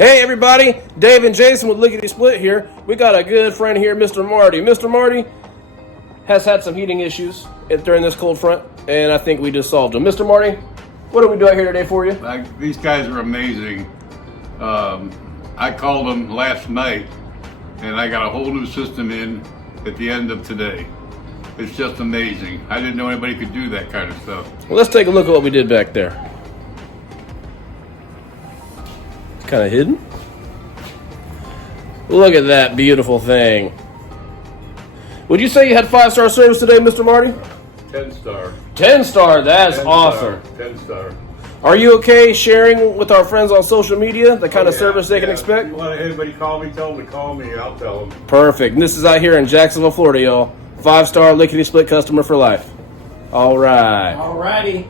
Hey everybody, Dave and Jason with Lickety Split here. We got a good friend here, Mr. Marty. Mr. Marty has had some heating issues during this cold front, and I think we just solved them. Mr. Marty, what are we doing here today for you? These guys are amazing. I called them last night, and I got a whole new system in at the end of today. It's just amazing. I didn't know anybody could do that kind of stuff. Well, let's take a look at what we did back there. It's kind of hidden. Look at that beautiful thing. Would you say you had 5-star service today, Mr. Marty? 10-star. 10-star, that's awesome. 10-star. Are you okay sharing with our friends on social media the kind of service they can expect? If you want anybody call me, tell them to call me. I'll tell them. Perfect. And this is out here in Jacksonville, Florida, y'all. 5-star Lickety Split customer for life. All right. Alrighty.